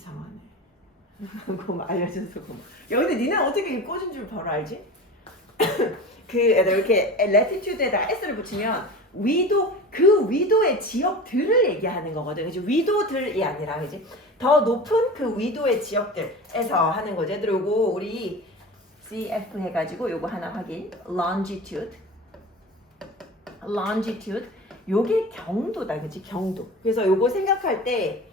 이상하네. 고마워. 알려줘서 고마워. 야, 근데 니네 어떻게 이 꽂은 줄 바로 알지? 그 이렇게 latitude에다 s를 붙이면 위도, 그 위도의 지역들을 얘기하는 거거든. 그치? 위도들이 아니라, 그치? 더 높은 그 위도의 지역들에서 하는 거지. 얘들 요거 우리 CF 해가지고 요거 하나 확인. longitude. 요게 경도다. 그치? 경도. 그래서 요거 생각할 때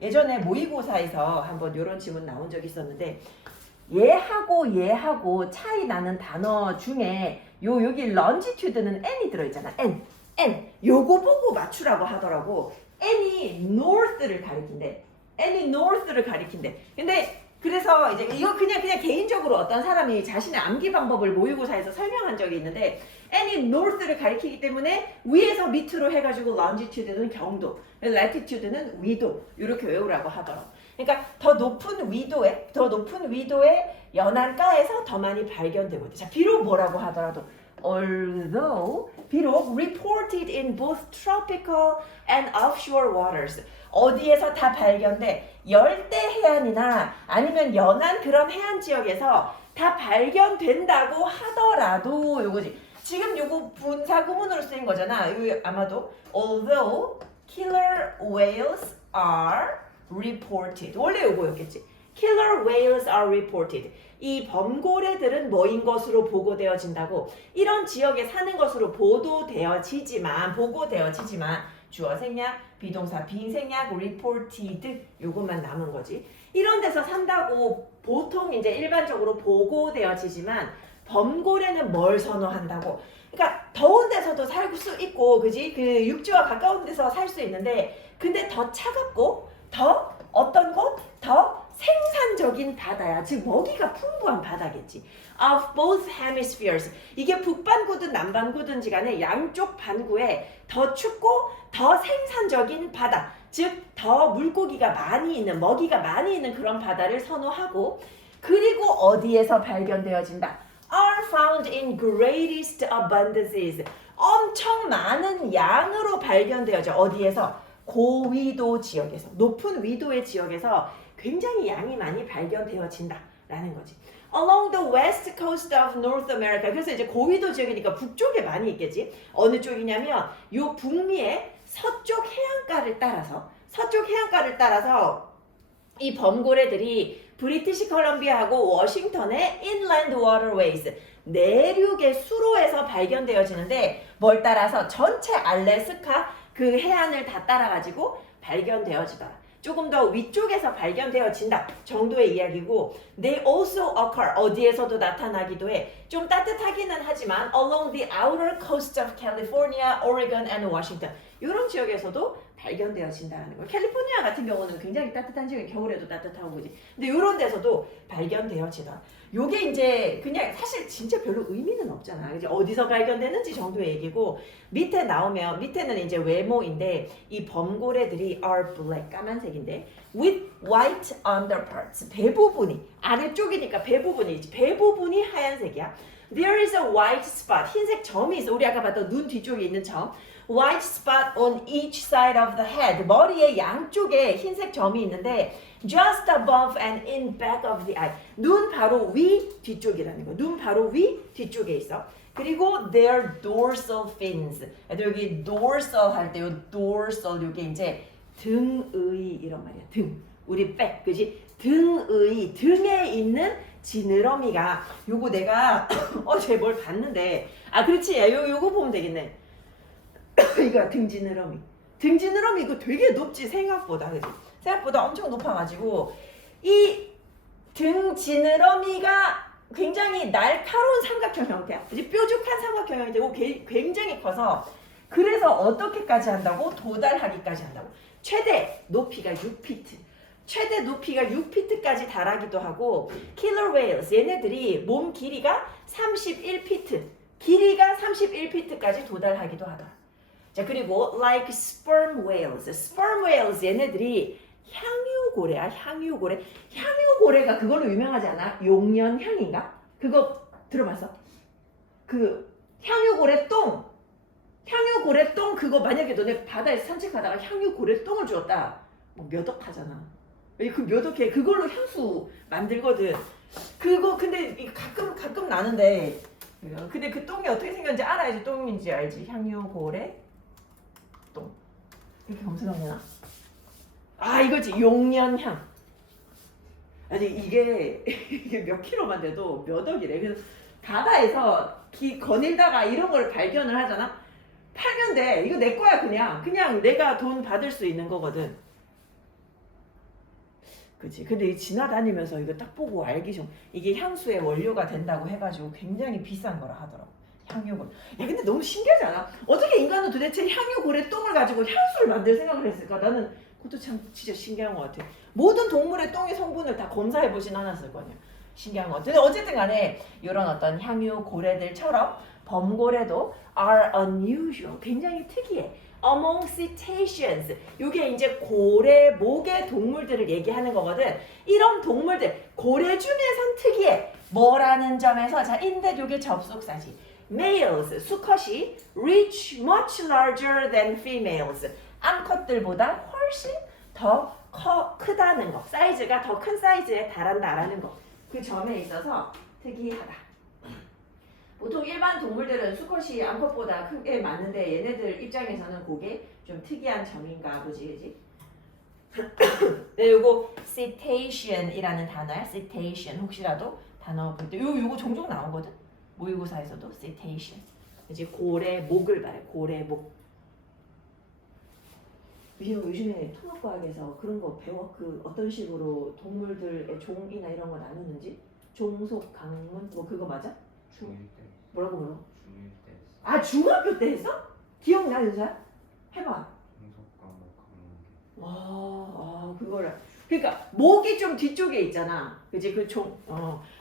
예전에 모의고사에서 한번 요런 질문 나온 적이 있었는데 얘하고 차이 나는 단어 중에 여기 longitude는 n이 들어있잖아. n. 요거 보고 맞추라고 하더라고. n이 north를 가리킨대. 근데 그래서 이제 이거 그냥 개인적으로 어떤 사람이 자신의 암기 방법을 모의고사에서 설명한 적이 있는데 n이 north를 가리키기 때문에 위에서 밑으로 해가지고 longitude는 경도, latitude는 위도 이렇게 외우라고 하더라고. 그러니까 더 높은 위도의 연안가에서 더 많이 발견되고 있대. 자, 비록 뭐라고 하더라도 although 비록 reported in both tropical and offshore waters 어디에서 다 발견돼 열대 해안이나 아니면 연안 그런 해안 지역에서 다 발견된다고 하더라도 요거지. 지금 요거 분사 구문으로 쓰인 거잖아. 이거 아마도 although killer whales are reported. 원래 요거였겠지. Killer whales are reported. 이 범고래들은 뭐인 것으로 보고되어진다고. 이런 지역에 사는 것으로 보고되어지지만 주어 생략, 비동사 비생략, reported 요것만 남은 거지. 이런 데서 산다고 보통 이제 일반적으로 보고되어지지만 범고래는 뭘 선호한다고? 그러니까 더운 데서도 살 수 있고, 그지? 그 육지와 가까운 데서 살 수 있는데, 근데 더 차갑고 더 어떤 곳? 더 생산적인 바다야. 즉 먹이가 풍부한 바다겠지. Of both hemispheres. 이게 북반구든 남반구든지 간에 양쪽 반구에 더 춥고 더 생산적인 바다. 즉 더 물고기가 많이 있는, 먹이가 많이 있는 그런 바다를 선호하고, 그리고 어디에서 발견되어진다? Are found in greatest abundances. 엄청 많은 양으로 발견되어져. 어디에서? 고위도 지역에서, 높은 위도의 지역에서 굉장히 양이 많이 발견되어진다라는 거지. Along the west coast of North America. 그래서 이제 고위도 지역이니까 북쪽에 많이 있겠지. 어느 쪽이냐면 요 북미의 서쪽 해안가를 따라서 이 범고래들이 브리티시 컬럼비아하고 워싱턴의 inland waterways 내륙의 수로에서 발견되어지는데 뭘 따라서? 전체 알래스카 그 해안을 다 따라가지고 발견되어지더라. 조금 더 위쪽에서 발견되어진다 정도의 이야기고, they also occur 어디에서도 나타나기도 해. 좀 따뜻하기는 하지만 along the outer coast of California, Oregon and Washington 이런 지역에서도 발견되어진다는 거예요. 캘리포니아 같은 경우는 굉장히 따뜻한 지역이 겨울에도 따뜻하고 그지. 근데 이런 데서도 발견되어지더라. 요게 이제 그냥 사실 진짜 별로 의미는 없잖아. 그지? 어디서 발견되는지 정도의 얘기고, 밑에 나오면 밑에는 이제 외모인데 이 범고래들이 are black 까만색인데 with white underparts 배부분이 아래쪽이니까 배부분이 하얀색이야. There is a white spot 흰색 점이 있어. 우리 아까 봤던 눈 뒤쪽에 있는 점. White spot on each side of the head 머리의 양쪽에 흰색 점이 있는데 just above and in back of the eye 눈 바로 위 뒤쪽이라는 거. 눈 바로 위 뒤쪽에 있어. 그리고 their dorsal fins. 여기 dorsal 할 때 요 dorsal 요게 이제 등의 이런 말이야. 등. 우리 백. 그지? 등에 있는 지느러미가 요거 내가 어제 뭘 봤는데 그렇지. 요거 보면 되겠네. 이거 등지느러미 이거 되게 높지 생각보다. 그지? 생각보다 엄청 높아가지고 이 등지느러미가 굉장히 날카로운 삼각형 형태야. 그지? 뾰족한 삼각형 형태고 굉장히 커서 그래서 어떻게까지 한다고? 도달하기까지 한다고. 최대 높이가 6피트까지 달하기도 하고 killer whales 얘네들이 몸 길이가 31피트까지 도달하기도 하더라. 자, 그리고 like sperm whales 얘네들이 향유고래야. 향유고래가 그걸로 유명하지 않아? 용년향인가? 그거 들어봤어? 그 향유고래 똥 그거 만약에 너네 바다에서 산책하다가 향유고래 똥을 주웠다. 뭐 몇억하잖아. 그 몇억에 그걸로 향수 만들거든. 그거 근데 가끔 나는데 근데 그 똥이 어떻게 생겼는지 알아야지 똥인지 알지. 향유 고래 똥 이렇게 검색하면 되나? 아 이거지 용년향. 아니 이게 몇 킬로만 돼도 몇 억이래. 그래서 바다에서 거닐다가 이런 걸 발견을 하잖아. 팔면 돼. 이거 내 거야 그냥 내가 돈 받을 수 있는 거거든. 그치. 근데 지나다니면서 이거 딱 보고 알기 좀 이게 향수의 원료가 된다고 해가지고 굉장히 비싼 거라 하더라고. 향유골. 야 근데 너무 신기하지 않아? 어떻게 인간은 도대체 향유골의 똥을 가지고 향수를 만들 생각을 했을까? 나는 그것도 참 진짜 신기한 것 같아. 모든 동물의 똥의 성분을 다 검사해 보진 않았을 거 아니야. 신기한 것 같아. 근데 어쨌든 간에 이런 어떤 향유고래들처럼 범고래도 are unusual. 굉장히 특이해. Among cetaceans. 이게 이제 고래 목의 동물들을 얘기하는 거거든. 이런 동물들 고래 중에선 특이해. 뭐라는 점에서 자 인데 요게 접속사지. Males 수컷이 reach much larger than females. 암컷들보다 훨씬 더 크다는 거. 사이즈가 더 큰 사이즈에 달한다라는 거. 그 점에 있어서 특이하다. 보통 일반 동물들은 수컷이 암컷보다 크게 많은데 얘네들 입장에서는 그게 좀 특이한 점인가 보지, 그지? 네, 요거 cetacean이라는 단어야. cetacean 혹시라도 단어 볼 때 요거 종종 나오거든. 모의고사에서도 cetacean. 이제 고래 목을 말해. 고래 목. 요즘에 통합과학에서 그런 거 배워? 그 어떤 식으로 동물들의 종이나 이런 거 나누는지? 종속, 강문 뭐 그거 맞아? 중1 때. 뭐라고? 중1 때 했어. 아 중학교 때 했어? 기억나 윤서야? 해봐. 분석 과목 그런 게. 와, 그거를 그러니까 목이 좀 뒤쪽에 있잖아. 그지 그 종.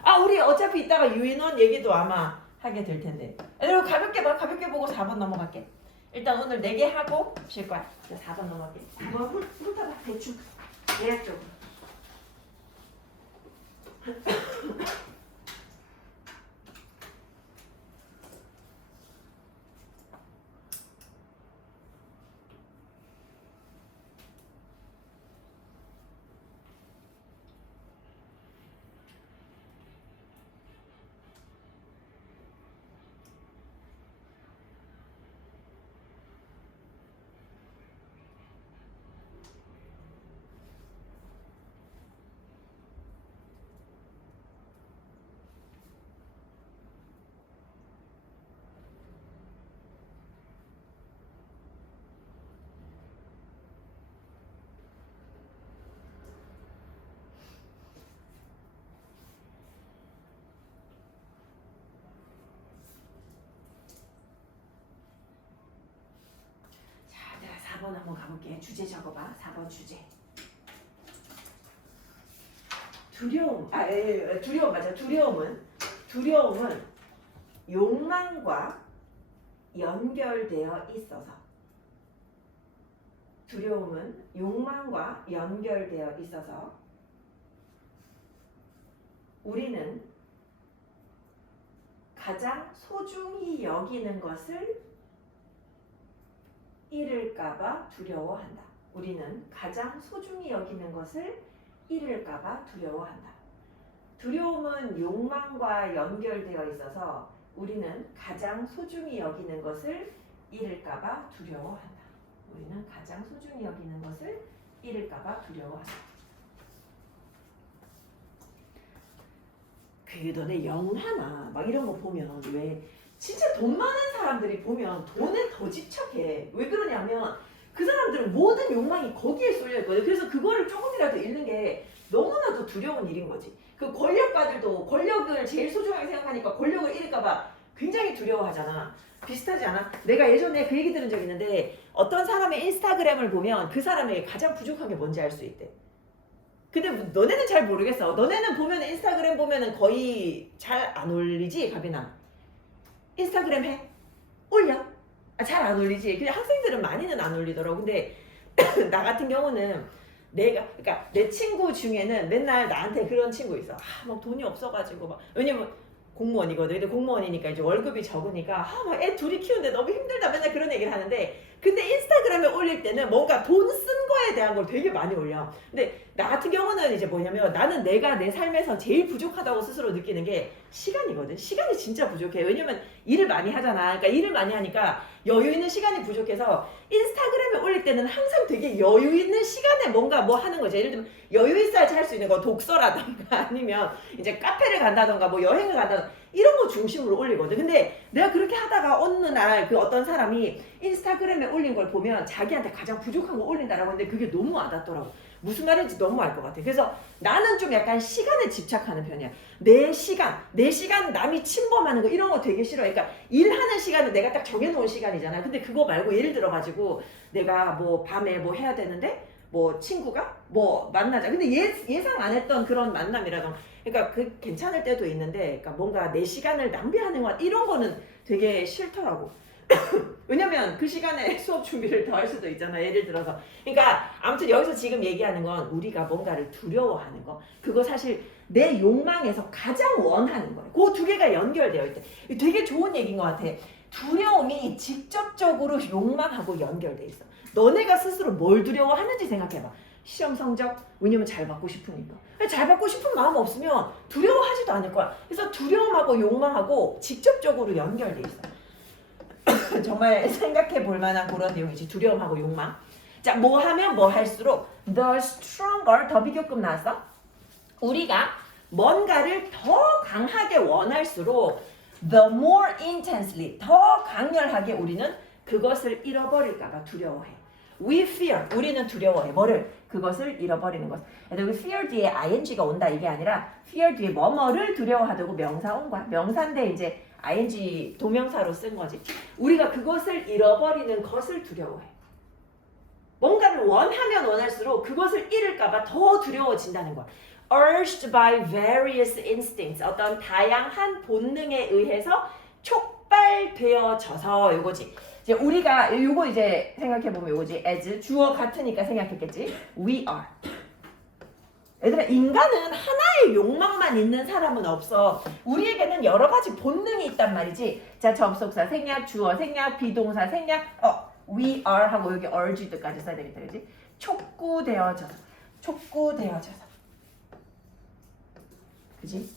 아 우리 어차피 이따가 유인원 얘기도 아마 하게 될 텐데. 여러분 가볍게 봐. 가볍게 보고 4번 넘어갈게. 일단 오늘 4개 하고 쉴 거야. 4번 넘어갈게. 4번 훑어봐. 대충 대략적으로. 자, 내가 4번 한번 가볼게. 주제 적어봐. 4번 주제. 두려움. 두려움 맞아. 두려움은 욕망과 연결되어 있어서. 두려움은 욕망과 연결되어 있어서 우리는 가장 소중히 여기는 것을 잃을까봐 두려워한다. 우리는 가장 소중히 여기는 것을 잃을까봐 두려워한다. 두려움은 욕망과 연결되어 있어서 우리는 가장 소중히 여기는 것을 잃을까봐 두려워한다. 우리는 가장 소중히 여기는 것을 잃을까봐 두려워한다. 너네 영화나 막 이런 거 보면 왜 진짜 돈 많은 사람들이 보면 돈에 더 집착해. 왜 그러냐면 그 사람들은 모든 욕망이 거기에 쏠려 있거든. 그래서 그거를 조금이라도 잃는 게 너무나도 두려운 일인 거지. 그 권력가들도 권력을 제일 소중하게 생각하니까 권력을 잃을까봐 굉장히 두려워하잖아. 비슷하지 않아? 내가 예전에 그 얘기 들은 적이 있는데 어떤 사람의 인스타그램을 보면 그 사람에게 가장 부족한 게 뭔지 알 수 있대. 근데 너네는 잘 모르겠어. 너네는 보면 인스타그램 보면은 거의 잘 안 올리지, 가빈아? 인스타그램 해? 올려? 잘 안 올리지. 그냥 학생들은 많이는 안 올리더라고. 근데 나 같은 경우는 그러니까 내 친구 중에는 맨날 나한테 그런 친구 있어. 막 돈이 없어가지고 막 왜냐면 공무원이거든. 근데 공무원이니까 이제 월급이 적으니까 막 애 둘이 키우는데 너무 힘들다 맨날 그런 얘기를 하는데 근데 인스타그램에 올릴 때는 뭔가 돈 쓴 거에 대한 걸 되게 많이 올려. 근데 나 같은 경우는 이제 뭐냐면 나는 내가 내 삶에서 제일 부족하다고 스스로 느끼는 게 시간이거든. 시간이 진짜 부족해. 왜냐면 일을 많이 하잖아. 그러니까 일을 많이 하니까 여유 있는 시간이 부족해서 인스타그램에 올릴 때는 항상 되게 여유 있는 시간에 뭔가 뭐 하는 거지. 예를 들면 여유 있어야지 할 수 있는 거 독서라던가 아니면 이제 카페를 간다던가 뭐 여행을 간다던가 이런 거 중심으로 올리거든. 근데 내가 그렇게 하다가 어느 날 그 어떤 사람이 인스타그램에 올린 걸 보면 자기한테 가장 부족한 거 올린다라고 하는데 그게 너무 와닿더라고. 무슨 말인지 너무 알 것 같아. 그래서 나는 좀 약간 시간에 집착하는 편이야. 내 시간 남이 침범하는 거 이런 거 되게 싫어. 그러니까 일하는 시간은 내가 딱 정해놓은 시간이잖아. 근데 그거 말고 예를 들어가지고 내가 뭐 밤에 뭐 해야 되는데 뭐 친구가 뭐 만나자. 근데 예상 안 했던 그런 만남이라던가. 그러니까 그 괜찮을 때도 있는데, 그러니까 뭔가 내 시간을 낭비하는 것 이런 거는 되게 싫더라고. 왜냐면 그 시간에 수업 준비를 더 할 수도 있잖아. 예를 들어서. 그러니까 아무튼 여기서 지금 얘기하는 건 우리가 뭔가를 두려워하는 거. 그거 사실 내 욕망에서 가장 원하는 거예요. 그 두 개가 연결되어 있대. 되게 좋은 얘기인 것 같아. 두려움이 직접적으로 욕망하고 연결돼 있어. 너네가 스스로 뭘 두려워하는지 생각해봐. 시험 성적, 왜냐면 잘 받고 싶으니까. 잘 받고 싶은 마음 없으면 두려워하지도 않을 거야. 그래서 두려움하고 욕망하고 직접적으로 연결돼 있어. 정말 생각해 볼 만한 그런 내용이지. 두려움하고 욕망. 자, 뭐 하면 뭐 할수록 the stronger, 더 비교급 나왔어? 우리가 뭔가를 더 강하게 원할수록 the more intensely, 더 강렬하게 우리는 그것을 잃어버릴까봐 두려워해. We fear, 우리는 두려워해. 뭐를? 그것을 잃어버리는 것. 여기 fear 뒤에 ing가 온다 이게 아니라 fear 뒤에 뭐뭐를 두려워하다고 명사 온 거야. 명사인데 이제 ing 동명사로 쓴 거지. 우리가 그것을 잃어버리는 것을 두려워해. 뭔가를 원하면 원할수록 그것을 잃을까봐 더 두려워진다는 거야. Urged by various instincts, 어떤 다양한 본능에 의해서 촉발되어져서 요거지. 이제 우리가 요거 이제 생각해보면 요거지. as 주어 같으니까 생각했겠지. We are. 얘들아, 인간은 하나의 욕망만 있는 사람은 없어. 우리에게는 여러 가지 본능이 있단 말이지. 자, 접속사, 생략, 주어, 생략, 비동사, 생략. We are 하고 여기 urged까지 써야 되겠다, 그지? 촉구되어져서. 그지?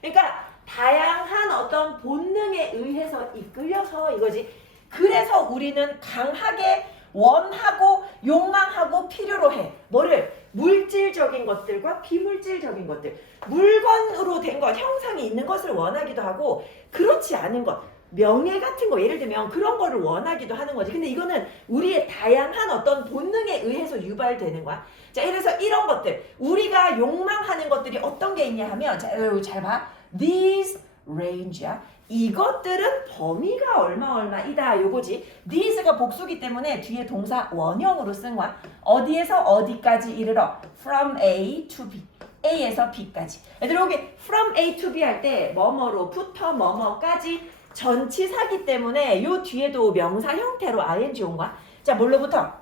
그러니까 다양한 어떤 본능에 의해서 이끌려서 이거지. 그래서 우리는 강하게 원하고 욕망하고 필요로 해. 뭐를? 물질적인 것들과 비물질적인 것들. 물건으로 된 것, 형상이 있는 것을 원하기도 하고 그렇지 않은 것. 명예 같은 거 예를 들면 그런 거를 원하기도 하는 거지. 근데 이거는 우리의 다양한 어떤 본능에 의해서 유발되는 거야. 자, 이래서 이런 것들. 우리가 욕망하는 것들이 어떤 게 있냐 하면 자, 잘 봐. These range야. 이것들은 범위가 얼마이다 요거지. these가 복수기 때문에 뒤에 동사 원형으로 쓴 거야. 어디에서 어디까지 이르러 from A to B, A에서 B까지. 얘들 여기 from A to B 할 때 뭐뭐로부터 뭐뭐까지 전치사기 때문에 요 뒤에도 명사 형태로 ing 온 거야. 자, 뭘로부터?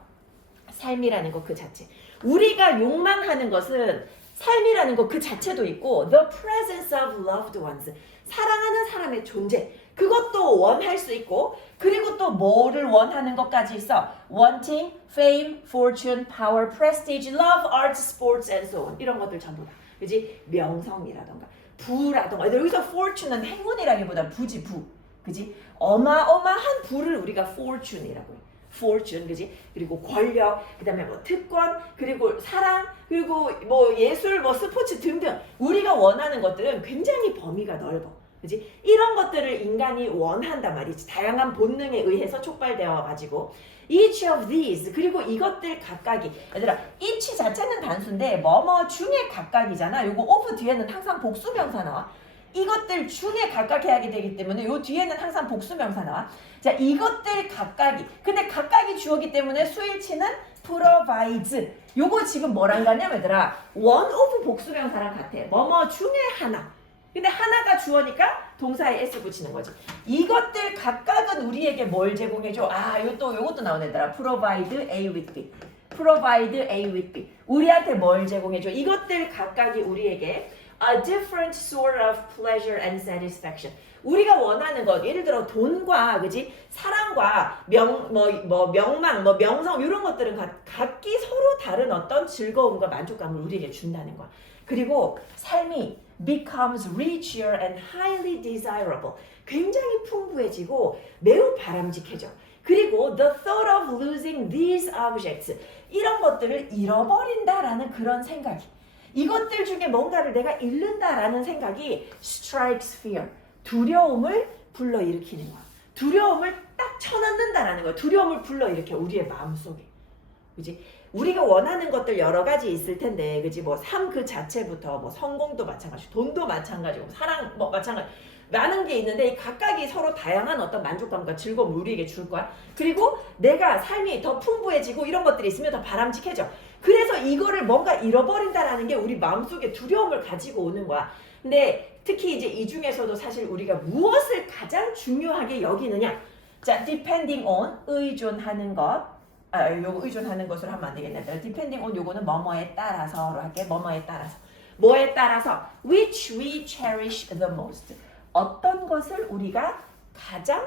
삶이라는 거 그 자체. 우리가 욕망하는 것은 삶이라는 거 그 자체도 있고 the presence of loved ones, 사랑하는 사람의 존재, 그것도 원할 수 있고 그리고 또 뭐를 원하는 것까지 있어. wanting, fame, fortune, power, prestige, love, art, sports, and so on. 이런 것들 전부 다. 그지? 명성이라던가 부라던가. 여기서 fortune은 행운이라기보다 부지, 부. 그지? 어마어마한 부를 우리가 fortune이라고 해. fortune, 그지? 그리고 권력, 그 다음에 뭐 특권, 그리고 사랑, 그리고 뭐 예술, 뭐 스포츠 등등 우리가 원하는 것들은 굉장히 범위가 넓어. 그지? 이런 것들을 인간이 원한단 말이지. 다양한 본능에 의해서 촉발되어 가지고 each of these, 그리고 이것들 각각이, 얘들아 each 자체는 단수인데 뭐뭐 중에 각각이잖아. 요거 of 뒤에는 항상 복수명사 나와. 이것들 중에 각각 해야 되기 때문에 요 뒤에는 항상 복수명사 나와. 자, 이것들 각각이. 근데 각각이 주어기 때문에 수일치는 provides. 요거 지금 뭐랑 같냐면 얘들아 one of 복수명사랑 같아. 뭐뭐 중에 하나. 근데 하나가 주어니까 동사에 s 붙이는 거지. 이것들 각각은 우리에게 뭘 제공해줘? 요것도 나오네 얘들아. provide A with B. provide A with B. 우리한테 뭘 제공해줘? 이것들 각각이 우리에게 a different sort of pleasure and satisfaction. 우리가 원하는 것, 예를 들어 돈과 그지 사랑과 명망, 명성 이런 것들은 각기 서로 다른 어떤 즐거움과 만족감을 우리에게 준다는 거야. 그리고 삶이 becomes richer and highly desirable. 굉장히 풍부해지고 매우 바람직해져. 그리고 the thought of losing these objects. 이런 것들을 잃어버린다라는 그런 생각이. 이것들 중에 뭔가를 내가 잃는다라는 생각이 strikes fear. 두려움을 불러일으키는 거야. 두려움을 딱 쳐넣는다라는 거야. 두려움을 불러일으켜 우리의 마음속에. 그지? 우리가 원하는 것들 여러 가지 있을 텐데, 그지? 뭐 삶 그 자체부터 뭐 성공도 마찬가지고, 돈도 마찬가지고, 사랑 뭐 마찬가지. 많은 게 있는데 이 각각이 서로 다양한 어떤 만족감과 즐거움을 우리에게 줄 거야. 그리고 내가 삶이 더 풍부해지고 이런 것들이 있으면 더 바람직해져. 그래서 이거를 뭔가 잃어버린다라는 게 우리 마음속에 두려움을 가지고 오는 거야. 근데 특히 이제 이 중에서도 사실 우리가 무엇을 가장 중요하게 여기느냐. 자, depending on 의존하는 것. 요거 의존하는 것으로 하면 안 되겠네. depending on 요거는 뭐뭐에 따라서로 할게. 뭐뭐에 따라서. 뭐에 따라서 which we cherish the most. 어떤 것을 우리가 가장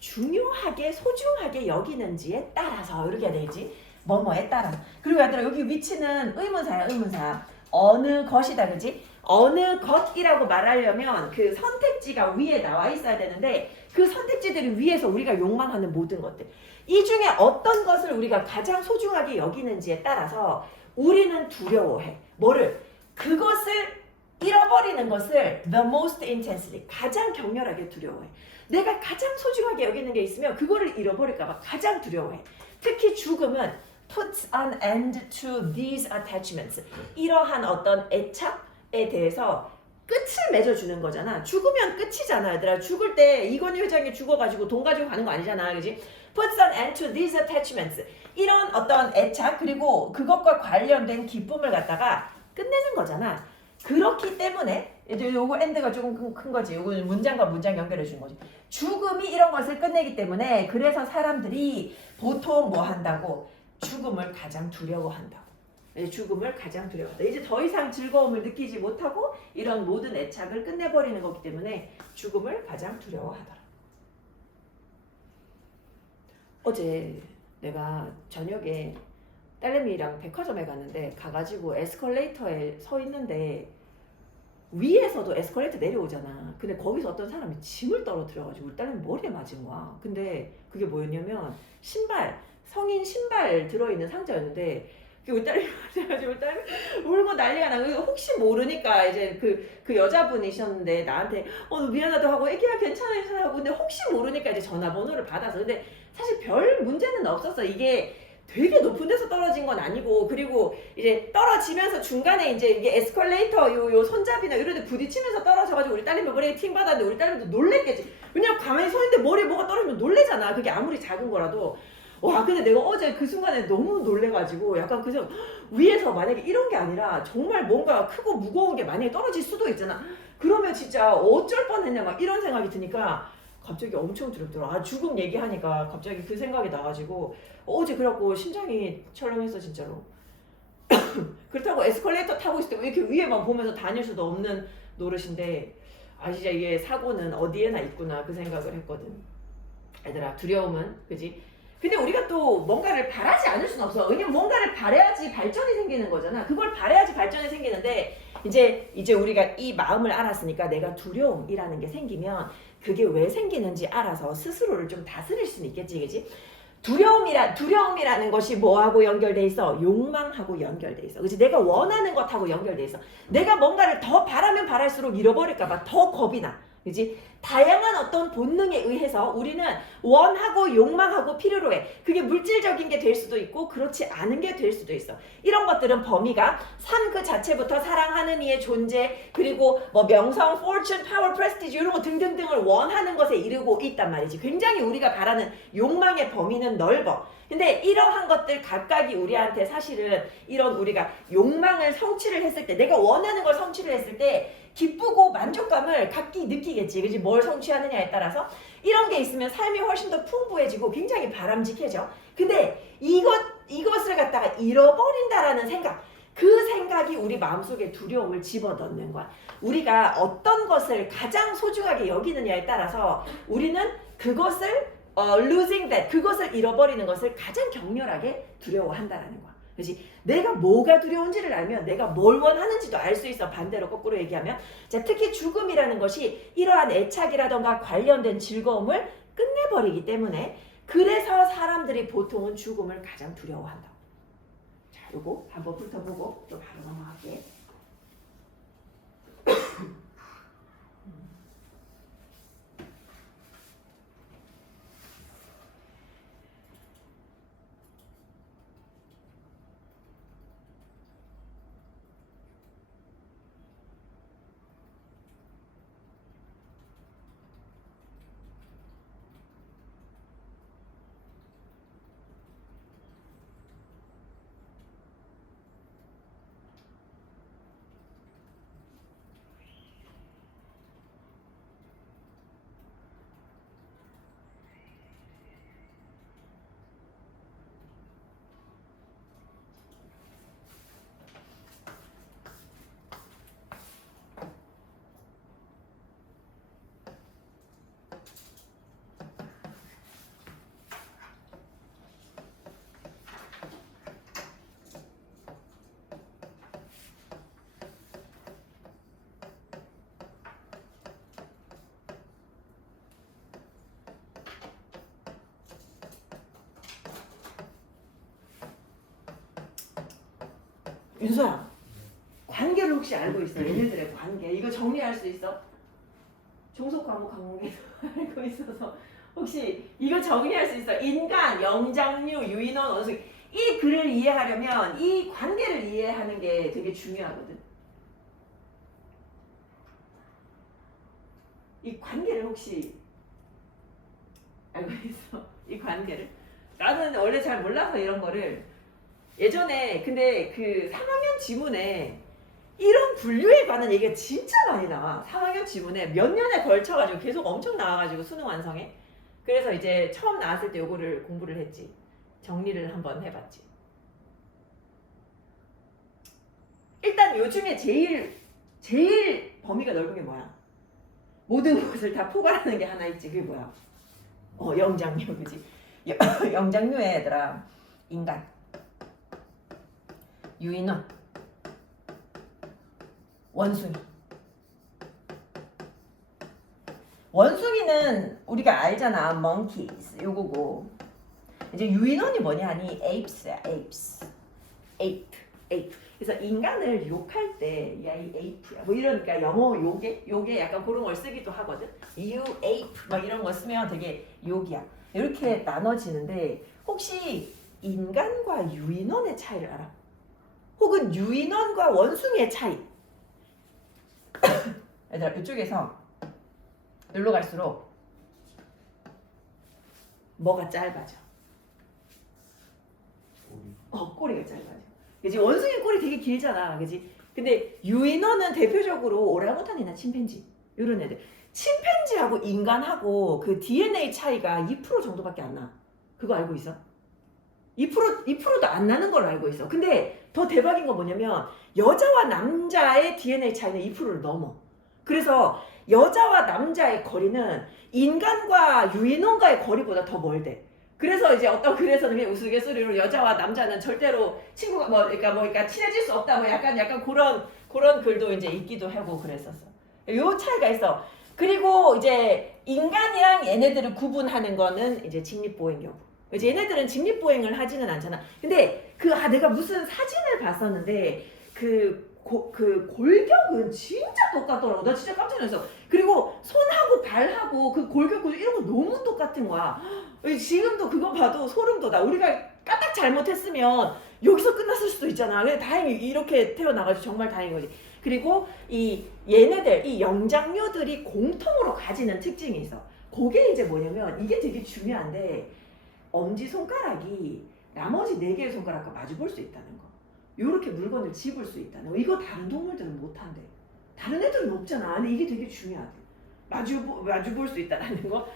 중요하게 소중하게 여기는지에 따라서 이렇게 해야 되지. 뭐뭐에 따라서. 그리고 얘들아 여기 위치는 의문사야. 의문사. 어느 것이다. 그지? 어느 것이라고 말하려면 그 선택지가 위에 나와 있어야 되는데 그 선택지들이 위에서 우리가 욕망하는 모든 것들. 이 중에 어떤 것을 우리가 가장 소중하게 여기는지에 따라서 우리는 두려워해. 뭐를? 그것을 잃어버리는 것을 the most intensely, 가장 격렬하게 두려워해. 내가 가장 소중하게 여기는 게 있으면 그거를 잃어버릴까 봐 가장 두려워해. 특히 죽음은 puts an end to these attachments. 이러한 어떤 애착에 대해서 끝을 맺어주는 거잖아. 죽으면 끝이잖아, 얘들아. 죽을 때 이건희 회장이 죽어가지고 돈 가지고 가는 거 아니잖아, 그지? Puts an end to these attachments. 이런 어떤 애착 그리고 그것과 관련된 기쁨을 갖다가 끝내는 거잖아. 그렇기 때문에 이제 요거 엔드가 조금 큰 거지. 요거 문장과 문장 연결해 주는 거지. 죽음이 이런 것을 끝내기 때문에 그래서 사람들이 보통 뭐 한다고? 죽음을 가장 두려워한다고. 죽음을 가장 두려워한다. 이제 더 이상 즐거움을 느끼지 못하고 이런 모든 애착을 끝내버리는 거기 때문에 죽음을 가장 두려워하더라. 어제 내가 저녁에 딸내미랑 백화점에 갔는데 가가지고 에스컬레이터에 서 있는데 위에서도 에스컬레이터 내려오잖아. 근데 거기서 어떤 사람이 짐을 떨어뜨려가지고 우리 딸내미 머리에 맞은 거야. 근데 그게 뭐였냐면 신발, 성인 신발 들어있는 상자였는데 우리 딸내미 맞아가지고 우리 딸내미 울고 난리가 나고 혹시 모르니까 이제 그 여자분이셨는데 나한테 미안하다고 하고 애기야 괜찮아 하고 근데 혹시 모르니까 이제 전화번호를 받아서 근데 사실 별 문제는 없었어. 이게 되게 높은 데서 떨어진 건 아니고 그리고 이제 떨어지면서 중간에 이제 이게 에스컬레이터 요 손잡이나 이런 데 부딪히면서 떨어져가지고 우리 딸내미 머리에 팅 받았는데 우리 딸내미도 놀랬겠지. 왜냐면 가만히 서 있는데 머리에 뭐가 떨어지면 놀래잖아. 그게 아무리 작은 거라도. 와 근데 내가 어제 그 순간에 너무 놀래가지고 약간 그저 위에서 만약에 이런 게 아니라 정말 뭔가 크고 무거운 게 만약에 떨어질 수도 있잖아. 그러면 진짜 어쩔 뻔했냐 막 이런 생각이 드니까 갑자기 엄청 두렵더라. 죽음 얘기하니까 갑자기 그 생각이 나가지고 어제 그래갖고 심장이 철렁했어 진짜로. 그렇다고 에스컬레이터 타고 있을 때 이렇게 위에만 보면서 다닐 수도 없는 노릇인데 진짜 이게 사고는 어디에나 있구나 그 생각을 했거든. 얘들아 두려움은 그지? 근데 우리가 또 뭔가를 바라지 않을 수는 없어. 왜냐면 뭔가를 바라야지 발전이 생기는 거잖아. 그걸 바라야지 발전이 생기는데 이제 우리가 이 마음을 알았으니까 내가 두려움이라는 게 생기면 그게 왜 생기는지 알아서 스스로를 좀 다스릴 수는 있겠지, 그지? 두려움이라는 것이 뭐하고 연결돼 있어? 욕망하고 연결돼 있어. 그치? 내가 원하는 것하고 연결돼 있어. 내가 뭔가를 더 바라면 바랄수록 잃어버릴까봐 더 겁이 나. 그치? 다양한 어떤 본능에 의해서 우리는 원하고 욕망하고 필요로 해. 그게 물질적인 게 될 수도 있고 그렇지 않은 게 될 수도 있어. 이런 것들은 범위가 삶 그 자체부터 사랑하는 이의 존재 그리고 뭐 명성, fortune, power, prestige 이런 거 등등등을 원하는 것에 이르고 있단 말이지. 굉장히 우리가 바라는 욕망의 범위는 넓어. 근데 이러한 것들 각각이 우리한테 사실은 이런 우리가 욕망을 성취를 했을 때 내가 원하는 걸 성취를 했을 때 기쁘고 만족감을 각기 느끼겠지. 그지? 뭘 성취하느냐에 따라서 이런 게 있으면 삶이 훨씬 더 풍부해지고 굉장히 바람직해져. 근데 이것을 갖다가 잃어버린다라는 생각 그 생각이 우리 마음속에 두려움을 집어넣는 거야. 우리가 어떤 것을 가장 소중하게 여기느냐에 따라서 우리는 그것을 losing that, 그것을 잃어버리는 것을 가장 격렬하게 두려워한다라는 거야. 그렇지? 내가 뭐가 두려운지를 알면 내가 뭘 원하는지도 알 수 있어. 반대로 거꾸로 얘기하면, 자, 특히 죽음이라는 것이 이러한 애착이라던가 관련된 즐거움을 끝내버리기 때문에, 그래서 사람들이 보통은 죽음을 가장 두려워한다. 자, 요거 한번 훑어보고 또 바로 넘어갈게. 윤서야, 관계를 혹시 알고 있어? 얘네들의 관계. 이거 정리할 수 있어? 종속 과목 과목에서 알고 있어서 혹시 이거 정리할 수 있어? 인간, 영장류, 유인원, 원숭이. 이 글을 이해하려면 이 관계를 이해하는 게 되게 중요하거든. 이 관계를 혹시 알고 있어? 이 관계를? 나는 원래 잘 몰라서 이런 거를 예전에, 근데 그 3학년 지문에 이런 분류에 관한 얘기가 진짜 많이 나와. 3학년 지문에 몇 년에 걸쳐가지고 계속 엄청 나와가지고 수능 완성에. 그래서 이제 처음 나왔을 때 요거를 공부를 했지. 정리를 한번 해봤지. 일단 요즘에 제일 범위가 넓은 게 뭐야? 모든 것을 다 포괄하는 게 하나 있지. 그게 뭐야? 영장류, 그지? 영장류에 얘들아, 인간, 유인원, 원숭이. 원숭이는 우리가 알잖아. monkeys 요거고. 이제 유인원이 뭐냐 하니 apes야. apes. ape. 그래서 인간을 욕할 때 야 이 ape야 뭐 이러니까 영어 요게 약간 그런 걸 쓰기도 하거든. you ape 막 이런 거 쓰면 되게 욕이야. 이렇게 나눠지는데 혹시 인간과 유인원의 차이를 알아? 혹은 유인원과 원숭이의 차이. 얘들아, 이쪽에서 일로 갈수록 뭐가 짧아져? 꼬리가 짧아져. 그지? 원숭이 꼬리 되게 길잖아. 그지? 근데 유인원은 대표적으로 오랑우탄이나 침팬지 이런 애들. 침팬지하고 인간하고 그 DNA 차이가 2% 정도밖에 안 나. 그거 알고 있어? 2%도 안 나는 걸로 알고 있어. 근데 더 대박인 건 뭐냐면 여자와 남자의 DNA 차이는 2%를 넘어. 그래서 여자와 남자의 거리는 인간과 유인원과의 거리보다 더 멀대. 그래서 이제 어떤 글에서는 우스갯소리로 여자와 남자는 절대로 친구가 그러니까 친해질 수 없다. 뭐 약간 그런 글도 이제 있기도 하고 그랬었어. 요 차이가 있어. 그리고 이제 인간이랑 얘네들을 구분하는 거는 이제 직립보행 여부. 이제 얘네들은 직립보행을 하지는 않잖아. 근데 내가 무슨 사진을 봤었는데 그 골격은 진짜 똑같더라고. 나 진짜 깜짝 놀랐어. 그리고 손하고 발하고 그 골격 구조 이런 거 너무 똑같은 거야. 지금도 그거 봐도 소름 돋아. 우리가 까딱 잘못했으면 여기서 끝났을 수도 있잖아. 근데 다행히 이렇게 태어나가지고 정말 다행인 거지. 그리고 이 얘네들, 이 영장류들이 공통으로 가지는 특징이 있어. 그게 이제 뭐냐면 이게 되게 중요한데 엄지손가락이 나머지 4개의 손가락과 마주 볼 수 있다는 거. 요렇게 물건을 집을 수 있다는 거. 이거 다른 동물들은 못한대. 다른 애들은 없잖아. 근데 이게 되게 중요하대. 마주 볼 수 있다는 거.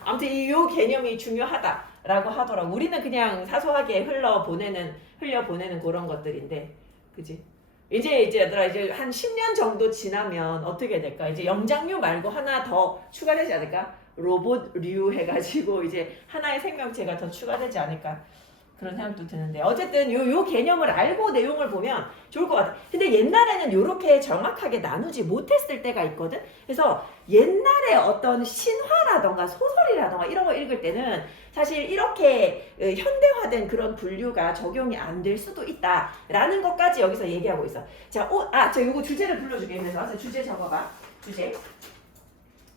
아무튼 이 개념이 중요하다라고 하더라고. 우리는 그냥 사소하게 흘려 보내는 그런 것들인데 그지? 이제 얘들아 이제 한 10년 정도 지나면 어떻게 될까? 이제 영장류 말고 하나 더 추가되지 않을까? 로봇류 해가지고 이제 하나의 생명체가 더 추가되지 않을까? 그런 생각도 드는데 어쨌든 요 개념을 알고 내용을 보면 좋을 것 같아. 근데 옛날에는 요렇게 정확하게 나누지 못했을 때가 있거든. 그래서 옛날에 어떤 신화라던가 소설이라던가 이런 거 읽을 때는 사실 이렇게 현대화된 그런 분류가 적용이 안 될 수도 있다라는 것까지 여기서 얘기하고 있어. 자, 저 요거 주제를 불러주게. 그래서 주제 적어봐. 주제.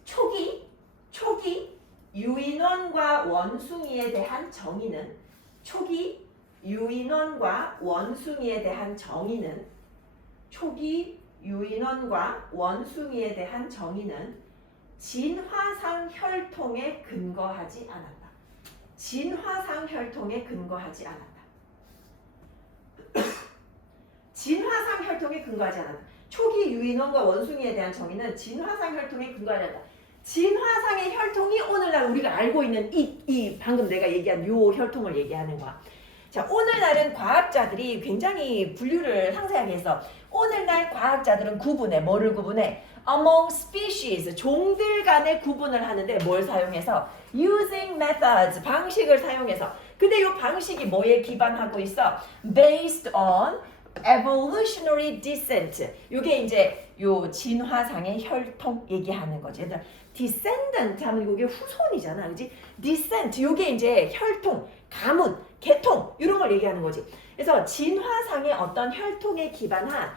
초기 유인원과 원숭이에 대한 정의는 초기 유인원과 원숭이에 대한 정의는 초기 유인원과 원숭이에 대한 정의는 진화상 혈통에 근거하지 않았다. 진화상 혈통에 근거하지 않았다. 진화상 혈통에 근거하지 않았다. 초기 유인원과 원숭이에 대한 정의는 진화상 혈통에 근거하지 않았다. 진화상의 혈통이 오늘날 우리가 알고 있는 이 방금 내가 얘기한 요 혈통을 얘기하는 거야. 자, 오늘날은 과학자들이 굉장히 분류를 상세하게 해서 오늘날 과학자들은 구분해. 뭐를 구분해? Among species, 종들 간의 구분을 하는데 뭘 사용해서? Using methods, 방식을 사용해서. 근데 이 방식이 뭐에 기반하고 있어? Based on evolutionary descent. 이게 이제 요 진화상의 혈통 얘기하는 거지. 얘들아, descendant 하면 이게 후손이잖아, 그렇지? descent 요게 이제 혈통, 가문, 계통 이런 걸 얘기하는 거지. 그래서 진화상의 어떤 혈통에 기반한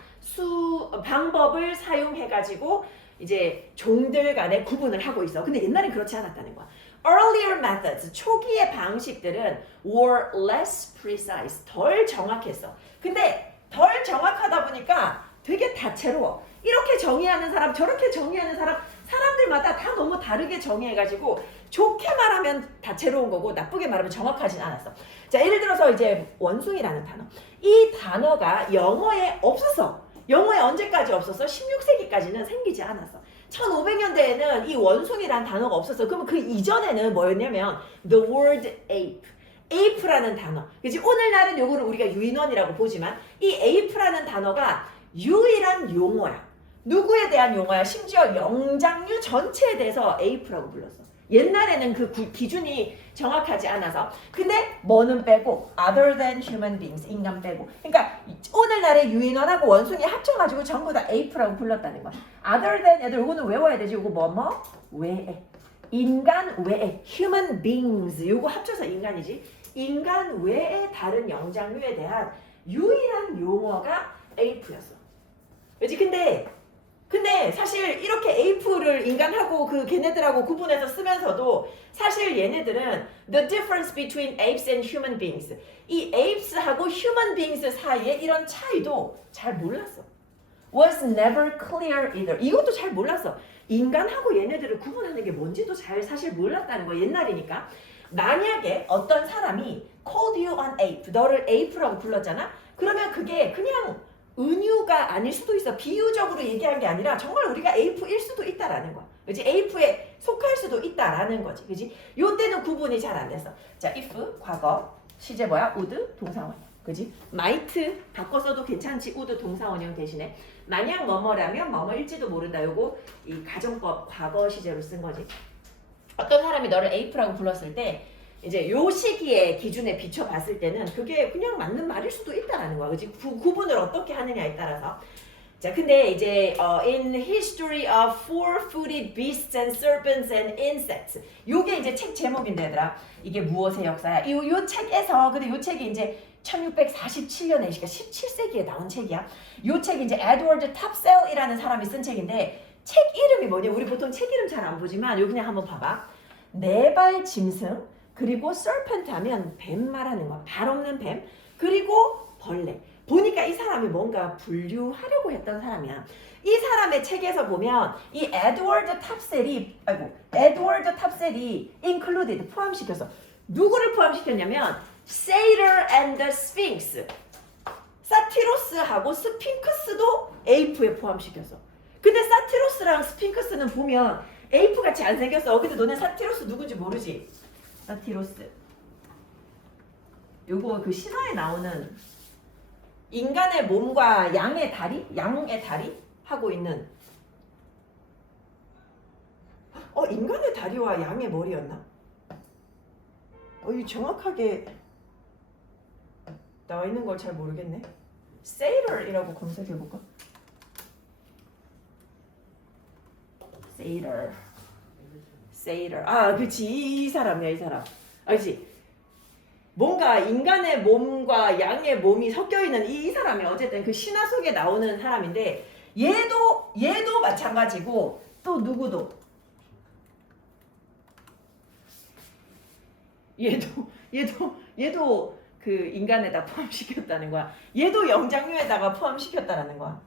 방법을 사용해 가지고 이제 종들 간의 구분을 하고 있어. 근데 옛날엔 그렇지 않았다는 거야. Earlier methods, 초기의 방식들은 were less precise, 덜 정확했어. 근데 덜 정확하다 보니까 되게 다채로워. 이렇게 정의하는 사람, 저렇게 정의하는 사람, 사람들마다 다 너무 다르게 정의해가지고 좋게 말하면 다채로운 거고 나쁘게 말하면 정확하진 않았어. 자, 예를 들어서 이제 원숭이라는 단어. 이 단어가 영어에 없었어. 영어에 언제까지 없었어? 16세기까지는 생기지 않았어. 1500년대에는 이 원숭이라는 단어가 없었어. 그러면 그 이전에는 뭐였냐면 the word ape. ape라는 단어. 그치? 오늘날은 요거를 우리가 유인원이라고 보지만 이 ape라는 단어가 유일한 용어야. 누구에 대한 용어야? 심지어 영장류 전체에 대해서 ape라고 불렀어. 옛날에는 그 기준이 정확하지 않아서. 근데 뭐는 빼고 other than human beings, 인간 빼고. 그러니까 오늘날의 유인원하고 원숭이 합쳐가지고 전부 다 ape라고 불렀다는 거야. other than 애들 요거는 외워야 되지. 요거 뭐뭐? 외에. 인간 외에. human beings. 요거 합쳐서 인간이지. 인간 외의 다른 영장류에 대한 유일한 용어가 ape였어. 그렇지? 근데 사실 이렇게 ape를 인간하고 그 걔네들하고 구분해서 쓰면서도 사실 얘네들은 the difference between apes and human beings, 이 apes하고 human beings 사이에 이런 차이도 잘 몰랐어. was never clear either. 이것도 잘 몰랐어. 인간하고 얘네들을 구분하는 게 뭔지도 잘 사실 몰랐다는 거. 옛날이니까. 만약에 어떤 사람이 called you an ape, 너를 ape라고 불렀잖아? 그러면 그게 그냥 은유가 아닐 수도 있어. 비유적으로 얘기한 게 아니라 정말 우리가 ape일 수도 있다라는 거야. 그치? ape에 속할 수도 있다라는 거지. 그치? 요때는 구분이 잘 안 됐어. 자, if, 과거, 시제 뭐야? would, 동사원형. 그지? might 바꿔 써도 괜찮지. would 동사원형 대신에 만약 뭐뭐라면 뭐뭐일지도 모른다. 요거 이 가정법 과거 시제로 쓴 거지. 어떤 사람이 너를 ape라고 불렀을 때 이제 요 시기의 기준에 비춰 봤을 때는 그게 그냥 맞는 말일 수도 있다라는 거야. 그지? 구분을 어떻게 하느냐에 따라서. 자, 근데 이제 in history of four-footed beasts and serpents and insects. 요게 이제 책 제목인데 얘들아. 이게 무엇의 역사야? 요 책에서 근데 요 책이 이제 1647년에 그러니까 17세기에 나온 책이야. 요 책이 이제 에드워드 탑셀이라는 사람이 쓴 책인데 책 이름이 뭐냐? 우리 보통 책 이름 잘 안 보지만 요 그냥 한번 봐봐. 네발 짐승 그리고 serpent 하면 뱀 말하는 거야. 발 없는 뱀 그리고 벌레. 보니까 이 사람이 뭔가 분류하려고 했던 사람이야. 이 사람의 책에서 보면 이 에드워드 탑셀이 included 포함시켜서 누구를 포함시켰냐면 Satyr and the Sphinx. 사티로스하고 스핑크스도 에이프에 포함시켰어. 근데 사티로스랑 스핑크스는 보면 에이프 같이 안 생겼어. 근데 너네 사티로스 누군지 모르지? 사티로스. 요거 그 신화에 나오는 인간의 몸과 양의 다리 하고 있는 인간의 다리와 양의 머리였나? 이 정확하게 나와 있는 걸 잘 모르겠네. Sailor이라고 검색해 볼까? Sailor. 아, 그렇지. 이 사람이야, 이 사람. 알지? 뭔가 인간의 몸과 양의 몸이 섞여 있는 이 사람이 어쨌든 그 신화 속에 나오는 사람인데 얘도 마찬가지고 또 누구도 얘도 그 인간에다 포함시켰다는 거야. 얘도 영장류에다가 포함시켰다라는 거야.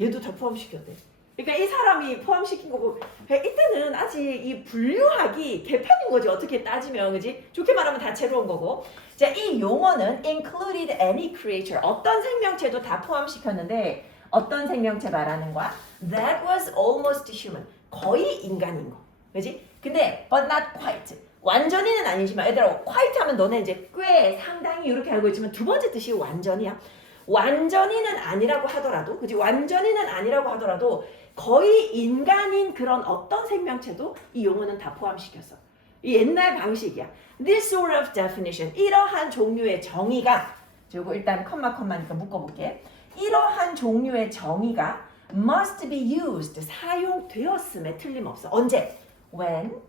얘도 다 포함시켰대. 그러니까 이 사람이 포함시킨 거고, 이때는 아직 이 분류학이 개판인 거지. 어떻게 따지면, 그지? 좋게 말하면 다채로운 거고. 자, 이 용어는 included any creature, 어떤 생명체도 다 포함시켰는데 어떤 생명체 말하는 거야? That was almost human, 거의 인간인 거, 그지? 근데 but not quite, 완전히는 아니지만, 얘들아, quite 하면 너네 이제 꽤 상당히 이렇게 알고 있지만 두 번째 뜻이 완전이야. 완전히는 아니라고 하더라도, 그지? 완전히는 아니라고 하더라도 거의 인간인 그런 어떤 생명체도 이 용어는 다 포함시켰어. 이 옛날 방식이야. This sort of definition, 이러한 종류의 정의가, 그리고 일단 컴마니까 묶어볼게. 이러한 종류의 정의가 must be used, 사용되었음에 틀림없어. 언제? When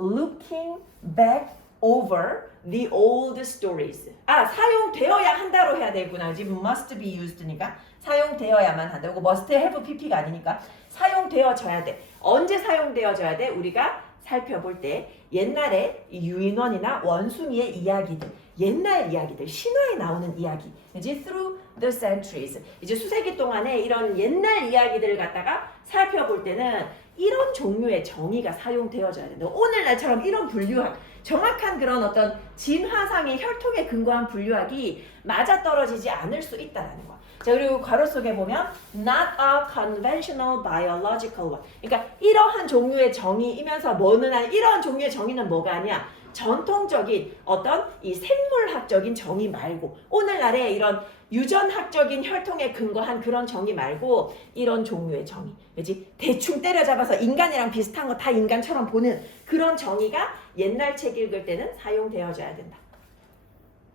looking back over the old stories. 사용되어야 한다로 해야 되구나. 지금 must be used니까 사용되어야만 한다. 이거 must have pp가 아니니까 사용되어져야 돼. 언제 사용되어져야 돼? 우리가 살펴볼 때 옛날에 유인원이나 원숭이의 이야기들, 옛날 이야기들, 신화에 나오는 이야기, 이제 through the centuries, 이제 수세기 동안에 이런 옛날 이야기들을 갖다가 살펴볼 때는 이런 종류의 정의가 사용되어져야 된다. 오늘날처럼 이런 분류학, 정확한 그런 어떤 진화상의 혈통에 근거한 분류학이 맞아떨어지지 않을 수 있다라는 거야. 자, 그리고 괄호 속에 보면 not a conventional biological one. 그러니까 이러한 종류의 정의이면서 뭐는 아니, 이러한 종류의 정의는 뭐가 아니야? 전통적인 어떤 이 생물학적인 정의 말고, 오늘날의 이런 유전학적인 혈통에 근거한 그런 정의 말고 이런 종류의 정의, 그지? 대충 때려잡아서 인간이랑 비슷한 거 다 인간처럼 보는 그런 정의가 옛날 책 읽을 때는 사용되어져야 된다.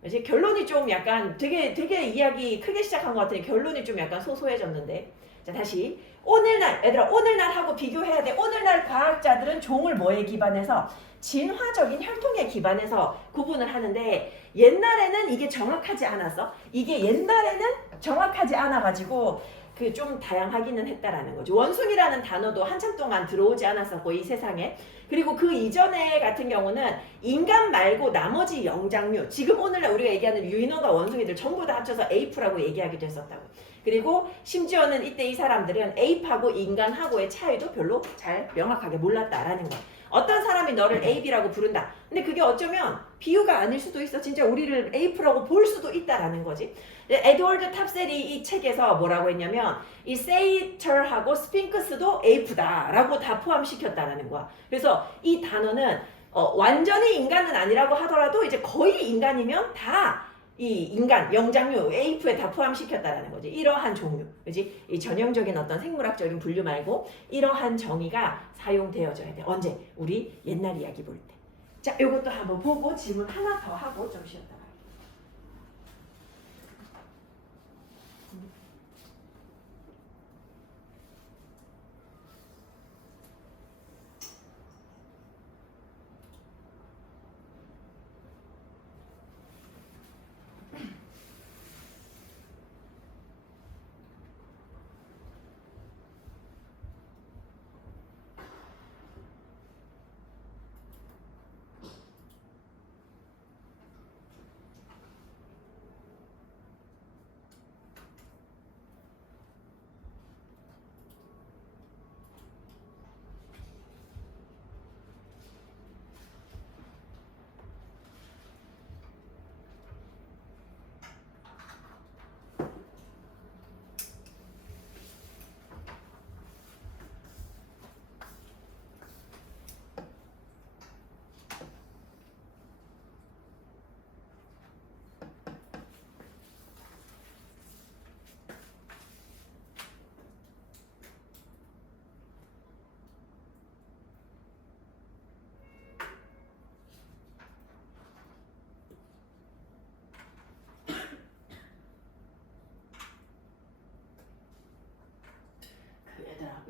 그지? 결론이 좀 약간 되게 이야기 크게 시작한 것 같으니 결론이 좀 약간 소소해졌는데, 자, 다시 오늘날, 얘들아, 오늘날하고 비교해야 돼. 오늘날 과학자들은 종을 뭐에 기반해서? 진화적인 혈통에 기반해서 구분을 하는데, 옛날에는 이게 정확하지 않았어. 이게 옛날에는 정확하지 않아가지고 그 좀 다양하기는 했다라는 거죠. 원숭이라는 단어도 한참 동안 들어오지 않았었고 이 세상에. 그리고 그 이전에 같은 경우는 인간 말고 나머지 영장류, 지금 오늘날 우리가 얘기하는 유인원과 원숭이들 전부 다 합쳐서 에이프라고 얘기하기도 했었다고. 그리고 심지어는 이때 이 사람들은 에이프하고 인간하고의 차이도 별로 잘 명확하게 몰랐다라는 거야. 어떤 사람이 너를 에이비라고 부른다. 근데 그게 어쩌면 비유가 아닐 수도 있어. 진짜 우리를 에이프라고 볼 수도 있다라는 거지. 에드워드 탑셀이 이 책에서 뭐라고 했냐면 이 세이터하고 스핑크스도 에이프다라고 다 포함시켰다라는 거야. 그래서 이 단어는 완전히 인간은 아니라고 하더라도 이제 거의 인간이면 다 이 인간, 영장류, 에이프에 다 포함시켰다라는 거지. 이러한 종류, 그지? 이 전형적인 어떤 생물학적인 분류 말고 이러한 정의가 사용되어져야 돼. 언제? 우리 옛날 이야기 볼 때. 자, 이것도 한번 보고 질문 하나 더 하고 좀 쉬었다.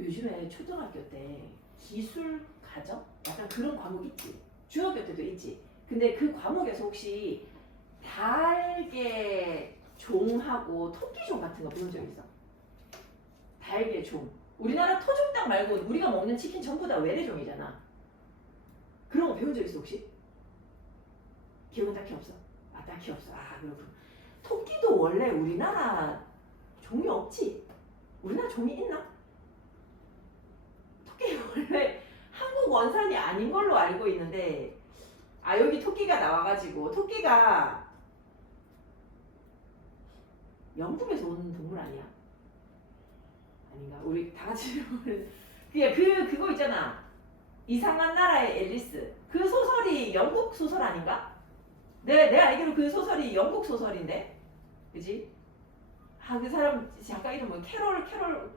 요즘에 초등학교 때 기술 가정 약간 그런 과목 있지. 중학교 때도 있지. 근데 그 과목에서 혹시 달개 종하고 토끼종 같은 거 본 적 있어? 달개 종. 우리나라 토종닭 말고 우리가 먹는 치킨 전부 다 외래종이잖아. 그런 거 배운 적 있어 혹시? 기억은 딱히 없어? 아 딱히 없어. 아 그렇군. 토끼도 원래 우리나라 종이 없지? 우리나라 종이 있나? 토끼 원래 한국 원산이 아닌 걸로 알고 있는데 아 여기 토끼가 나와가지고 토끼가 영국에서 온 동물 아니야? 아닌가? 우리 다 같이 그냥 그거 있잖아. 이상한 나라의 앨리스. 그 소설이 영국 소설 아닌가? 내가 알기로 그 소설이 영국 소설인데, 그지? 아 그 사람 작가 이름은 캐롤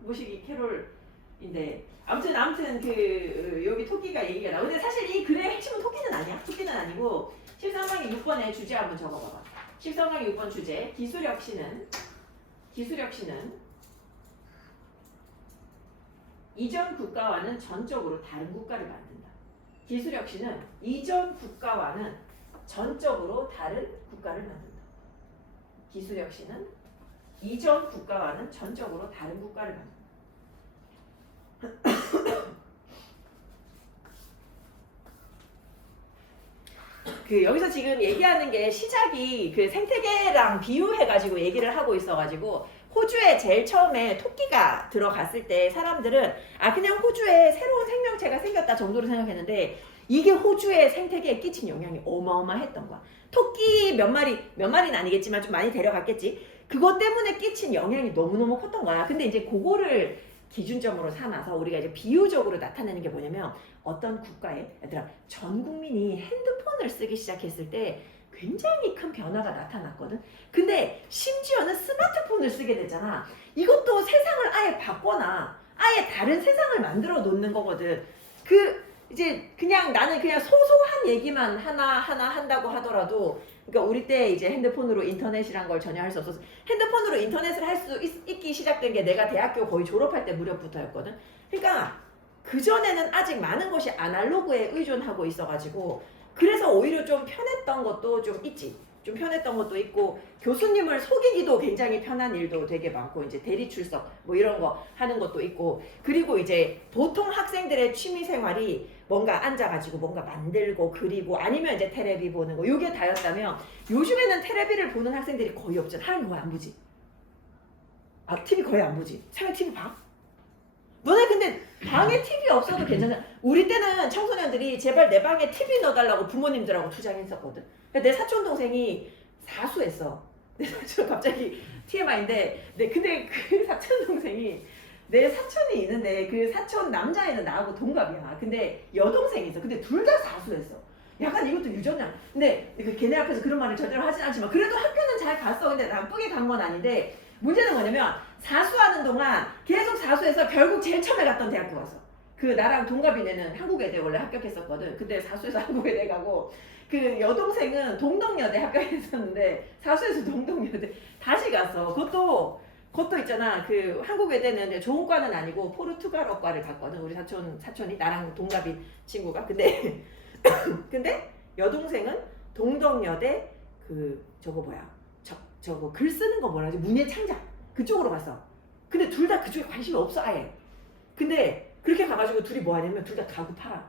모시기 캐롤인데 아무튼 그 여기 토끼가 얘기가 나. 근데 사실 이 글의 핵심은 토끼는 아니야. 토끼는 아니고 13강의 6번의 주제 한번 적어봐봐. 13강의 6번 주제 기술혁 씨는 이전 국가와는 전적으로 다른 국가를 만든다. 기술혁 씨는 이전 국가와는 전적으로 다른 국가를 만든다. 기술혁 씨는 이전 국가와는 전적으로 다른 국가를 만든다. 그 여기서 지금 얘기하는 게 시작이 그 생태계랑 비유해가지고 얘기를 하고 있어가지고 호주에 제일 처음에 토끼가 들어갔을 때 사람들은 아 그냥 호주에 새로운 생명체가 생겼다 정도로 생각했는데 이게 호주의 생태계에 끼친 영향이 어마어마했던 거야. 토끼 몇 마리는 아니겠지만 좀 많이 데려갔겠지. 그것 때문에 끼친 영향이 너무너무 컸던 거야. 근데 이제 그거를 기준점으로 삼아서 우리가 이제 비유적으로 나타내는 게 뭐냐면 어떤 국가에 얘들아 전 국민이 핸드폰을 쓰기 시작했을 때 굉장히 큰 변화가 나타났거든. 근데 심지어는 스마트폰을 쓰게 됐잖아. 이것도 세상을 아예 바꿔놔. 아예 다른 세상을 만들어 놓는 거거든. 이제 그냥 나는 그냥 소소한 얘기만 하나 한다고 하더라도 그러니까 우리 때 이제 핸드폰으로 인터넷이란 걸 전혀 할 수 없어서 핸드폰으로 인터넷을 할 수 있기 시작된 게 내가 대학교 거의 졸업할 때 무렵부터였거든. 그러니까 그전에는 아직 많은 것이 아날로그에 의존하고 있어가지고 그래서 오히려 좀 편했던 것도 좀 있지. 좀 편했던 것도 있고 교수님을 속이기도 굉장히 편한 일도 되게 많고 이제 대리 출석 뭐 이런 거 하는 것도 있고 그리고 이제 보통 학생들의 취미 생활이 뭔가 앉아가지고 뭔가 만들고 그리고 아니면 이제 테레비 보는 거 이게 다였다면 요즘에는 테레비를 보는 학생들이 거의 없잖아. 하는 거야 안 보지? 아 TV 거의 안 보지? 사회 TV 봐? 너네 근데 방에 TV 없어도 괜찮아. 우리 때는 청소년들이 제발 내 방에 TV 넣어달라고 부모님들하고 투쟁했었거든. 내 사촌 동생이 사수했어. 내 사촌 갑자기 TMI인데, 근데 그 사촌 동생이 내 사촌이 있는데 그 사촌 남자애는 나하고 동갑이야. 근데 여동생이 있어. 근데 둘 다 사수했어. 약간 이것도 유전자. 근데 걔네 앞에서 그런 말을 절대로 하진 않지만 그래도 학교는 잘 갔어. 근데 나쁘게 간 건 아닌데 문제는 뭐냐면 사수하는 동안 계속 사수해서 결국 제일 처음에 갔던 대학교 갔어. 그 나랑 동갑인 애는 한국외대 원래 합격했었거든. 근데 사수해서 한국외대 가고 그 여동생은 동덕여대 합격했었는데 사수해서 동덕여대 다시 갔어. 그것도 있잖아. 그 한국외대는 좋은 과는 아니고 포르투갈어과를 갔거든. 우리 사촌이 나랑 동갑인 친구가. 근데 여동생은 동덕여대 저거 글 쓰는 거 뭐라 하지? 문예창작 그쪽으로 갔어. 근데 둘 다 그쪽에 관심이 없어 아예. 근데 그렇게 가가지고 둘이 뭐 하냐면 둘 다 가구 팔아.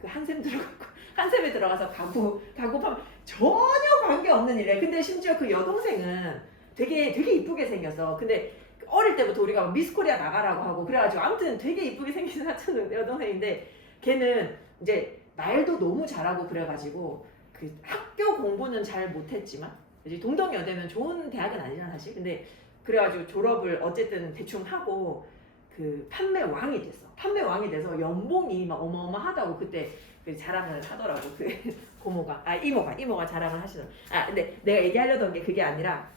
그 한샘에 들어가서 가구 파면 전혀 관계 없는 일에. 근데 심지어 그 여동생은 되게 이쁘게 생겼어. 근데 어릴 때부터 우리가 미스코리아 나가라고 하고 그래가지고 아무튼 되게 이쁘게 생긴 사촌 여동생인데 걔는 이제 말도 너무 잘하고 그래가지고 그 학교 공부는 잘 못했지만 이제 동덕여대는 좋은 대학은 아니잖아 사실. 근데 그래가지고 졸업을 어쨌든 대충 하고 그 판매 왕이 됐어. 판매 왕이 돼서 연봉이 막 어마어마하다고 그때 그 자랑을 하더라고. 그 이모가 자랑을 하시더라고. 근데 내가 얘기하려던 게 그게 아니라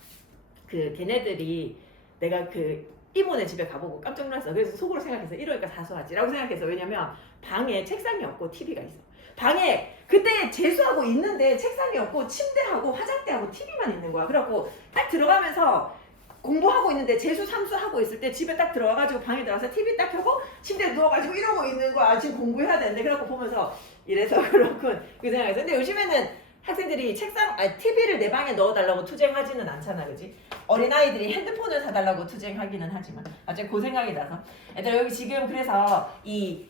그 걔네들이 내가 그 이모네 집에 가보고 깜짝 놀랐어. 그래서 속으로 생각해서 이러니까 사소하지라고 생각해서 왜냐면 방에 책상이 없고 TV가 있어. 방에 그때 재수하고 있는데 책상이 없고 침대하고 화장대하고 TV만 있는 거야. 그래갖고 딱 들어가면서 공부하고 있는데 재수 삼수 하고 있을 때 집에 딱 들어와가지고 방에 들어가서 TV 딱 켜고 침대에 누워가지고 이러고 있는 거야. 지금 공부해야 되는데 그래갖고 보면서 이래서 그렇군 그 생각에서. 근데 요즘에는 학생들이 TV를 내 방에 넣어달라고 투쟁하지는 않잖아, 그지? 어린아이들이 핸드폰을 사달라고 투쟁하기는 하지만 아주 그 생각이 나서. 얘들아 여기 지금 그래서 이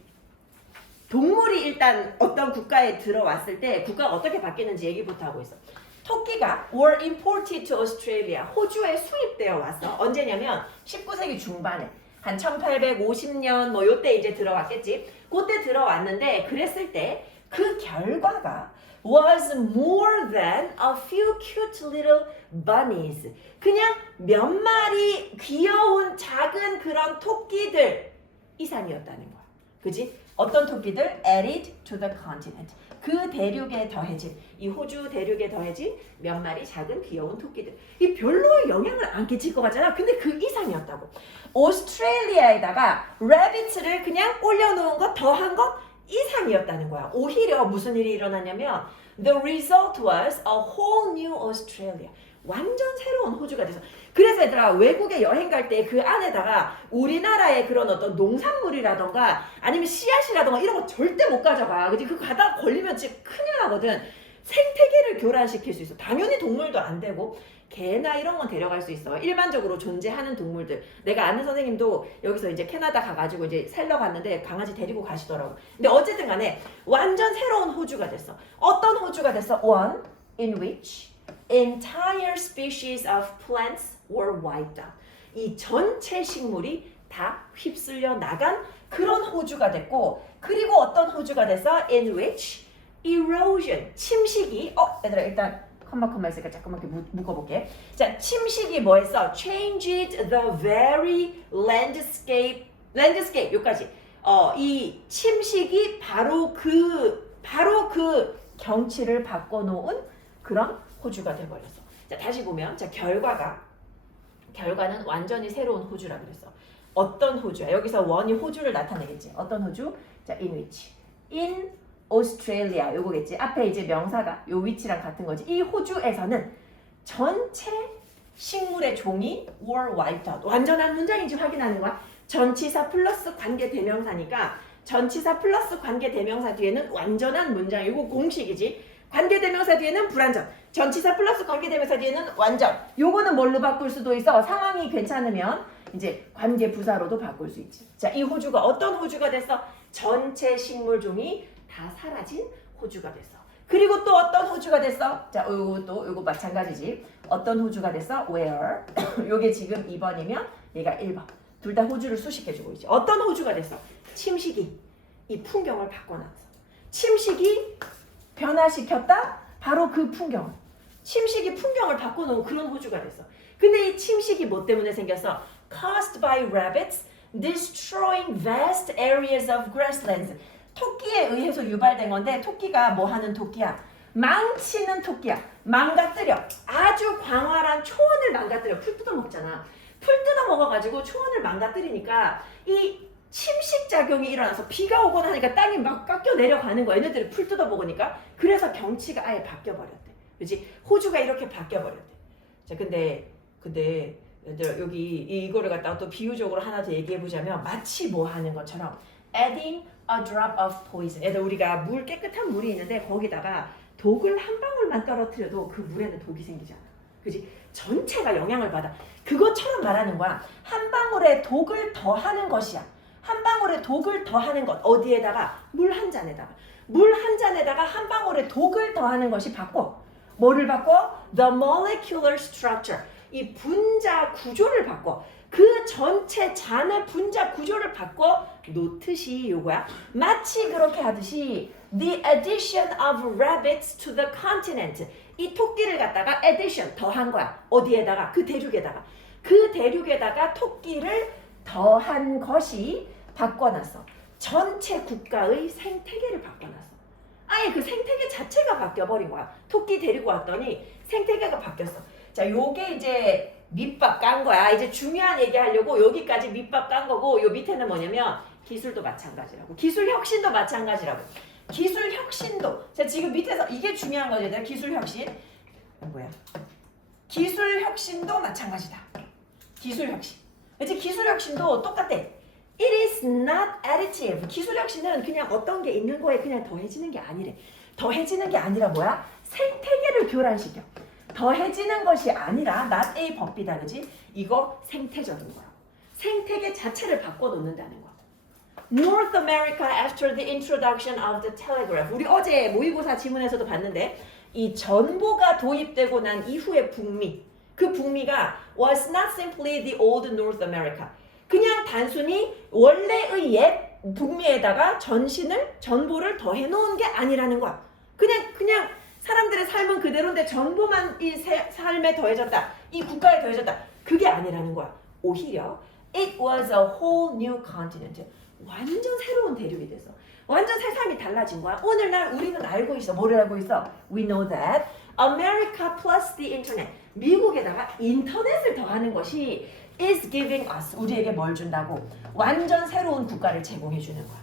동물이 일단 어떤 국가에 들어왔을 때 국가가 어떻게 바뀌는지 얘기부터 하고 있어. 토끼가 were imported to Australia. 호주에 수입되어 왔어. 언제냐면 19세기 중반에 한 1850년 뭐 요때 이제 들어왔겠지. 그때 들어왔는데 그랬을 때 그 결과가 was more than a few cute little bunnies. 그냥 몇 마리 귀여운 작은 그런 토끼들 이상이었다는 거야. 그지? 어떤 토끼들? added to the continent. 그 대륙에 더해진, 이 호주 대륙에 더해진 몇 마리 작은 귀여운 토끼들. 이 별로 영향을 안 끼칠 것 같잖아. 근데 그 이상이었다고. 오스트레일리아에다가 rabbits를 그냥 올려놓은 것, 더한 것 이상이었다는 거야. 오히려 무슨 일이 일어났냐면 the result was a whole new Australia. 완전 새로운 호주가 돼서. 그래서 얘들아 외국에 여행 갈 때 그 안에다가 우리나라의 그런 어떤 농산물이라던가 아니면 씨앗이라던가 이런 거 절대 못 가져가. 그치? 그거 가다 걸리면 진짜 큰일 나거든. 생태계를 교란시킬 수 있어. 당연히 동물도 안 되고 개나 이런 건 데려갈 수 있어. 일반적으로 존재하는 동물들. 내가 아는 선생님도 여기서 이제 캐나다 가가지고 이제 살러 갔는데 강아지 데리고 가시더라고. 근데 어쨌든 간에 완전 새로운 호주가 됐어. 어떤 호주가 됐어? One in which entire species of plants were wiped out. 이 전체 식물이 다 휩쓸려 나간 그런 호주가 됐고, 그리고 어떤 호주가 됐어? In which erosion, 침식이 얘들아 일단 컴마 있으니까 잠깐만 이렇게 묶어볼게. 자, 침식이 뭐 했어? Changed the very landscape 여기까지. 이 침식이 바로 그 경치를 바꿔놓은 그런 호주가 돼버렸어. 자, 다시 보면, 자, 결과는 완전히 새로운 호주라 그랬어. 어떤 호주야? 여기서 원이 호주를 나타내겠지. 어떤 호주? 자, in which. in Australia 요거겠지. 앞에 이제 명사가 요 위치랑 같은 거지. 이 호주에서는 전체 식물의 종이 were wiped out. 완전한 문장인지 확인하는 거야. 전치사 플러스 관계 대명사니까 전치사 플러스 관계 대명사 뒤에는 완전한 문장. 이거 공식이지. 관계 대명사 뒤에는 불완전. 전치사 플러스 관계 대명사 뒤에는 완전. 요거는 뭘로 바꿀 수도 있어. 상황이 괜찮으면 이제 관계 부사로도 바꿀 수 있지. 자, 이 호주가 어떤 호주가 됐어? 전체 식물 종이 다 사라진 호주가 됐어. 그리고 또 어떤 호주가 됐어? 자, 요거 마찬가지지. 어떤 호주가 됐어? Where. 요게 지금 2번이면 얘가 1번. 둘 다 호주를 수식해주고 있지. 어떤 호주가 됐어? 침식이 이 풍경을 바꿔놨어. 침식이 변화시켰다? 바로 그 풍경. 침식이 풍경을 바꿔놓은 그런 호주가 됐어. 근데 이 침식이 뭐 때문에 생겼어? Caused by rabbits destroying vast areas of grasslands. 토끼에 의해서 유발된 건데 토끼가 뭐 하는 토끼야? 망치는 토끼야. 망가뜨려. 아주 광활한 초원을 망가뜨려. 풀 뜯어 먹잖아. 풀 뜯어 먹어가지고 초원을 망가뜨리니까 이 침식 작용이 일어나서 비가 오거나 하니까 땅이 막 깎여 내려가는 거야. 얘네들이 풀 뜯어 먹으니까. 그래서 경치가 아예 바뀌어 버렸대. 그렇지? 호주가 이렇게 바뀌어 버렸대. 자, 근데 얘들 여기 이거를 갖다가 또 비유적으로 하나 더 얘기해 보자면 마치 뭐 하는 것처럼 adding a drop of poison. 얘들 우리가 깨끗한 물이 있는데 거기다가 독을 한 방울만 떨어뜨려도 그 물에는 독이 생기잖아. 그지? 전체가 영향을 받아. 그것처럼 말하는 거야. 한 방울에 독을 더하는 것이야. 한 방울에 독을 더하는 것. 어디에다가? 물 한 잔에다가. 물 한 잔에다가 한 방울에 독을 더하는 것이 바꿔. 뭐를 바꿔? The molecular structure. 이 분자 구조를 바꿔. 그 전체 잔의 분자 구조를 바꿔 놓듯이 요거야. 마치 그렇게 하듯이 the addition of rabbits to the continent. 이 토끼를 갖다가 addition 더한 거야. 어디에다가? 그 대륙에다가. 그 대륙에다가 토끼를 더한 것이 바꿔놨어. 전체 국가의 생태계를 바꿔놨어. 아예 그 생태계 자체가 바뀌어버린 거야. 토끼 데리고 왔더니 생태계가 바뀌었어. 자, 요게 이제 밑밥 깐 거야. 이제 중요한 얘기 하려고 여기까지 밑밥 깐 거고, 요 밑에는 뭐냐면 기술도 마찬가지라고. 기술 혁신도 마찬가지라고. 기술 혁신도. 자, 지금 밑에서 이게 중요한 거죠. 기술 혁신. 뭐야? 기술 혁신도 마찬가지다. 기술혁신. 그치? 기술혁신도 똑같대. It is not additive. 기술혁신은 그냥 어떤 게 있는 거에 그냥 더해지는 게 아니래. 더해지는 게 아니라 뭐야? 생태계를 교란시켜. 더해지는 것이 아니라 not A 법비다. 그지? 이거 생태적인 거야. 생태계 자체를 바꿔놓는다는 거야. North America after the introduction of the telegraph. 우리 어제 모의고사 지문에서도 봤는데 이 전보가 도입되고 난 이후의 북미. 그 북미가 was not simply the old North America. 그냥 단순히 원래의 옛 북미에다가 전보를 더해 놓은 게 아니라는 거야. 그냥 사람들의 삶은 그대로인데 전보만 이 삶에 더해졌다. 이 국가에 더해졌다. 그게 아니라는 거야. 오히려 it was a whole new continent. 완전 새로운 대륙이 됐어. 완전 세상이 달라진 거야. 오늘날 우리는 알고 있어. 뭐를 알고 있어? We know that America plus the internet. 미국에다가 인터넷을 더하는 것이 is giving us. 우리에게 뭘 준다고? 완전 새로운 국가를 제공해 주는 거야.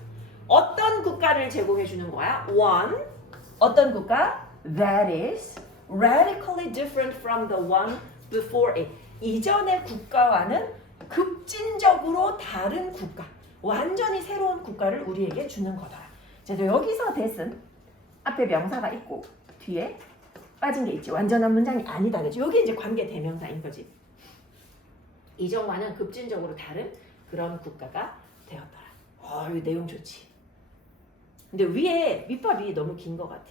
어떤 국가를 제공해 주는 거야? One. 어떤 국가? That is radically different from the one before it. 이전의 국가와는 급진적으로 다른 국가. 완전히 새로운 국가를 우리에게 주는 거다. 자, 여기서 that은 앞에 명사가 있고 뒤에 빠진 게 있지. 완전한 문장이 아니다. 그죠? 여기 이제 관계 대명사인 거지. 이전과는 급진적으로 다른 그런 국가가 되었더라. 이 내용 좋지. 근데 위에 밑밥이 너무 긴 것 같아.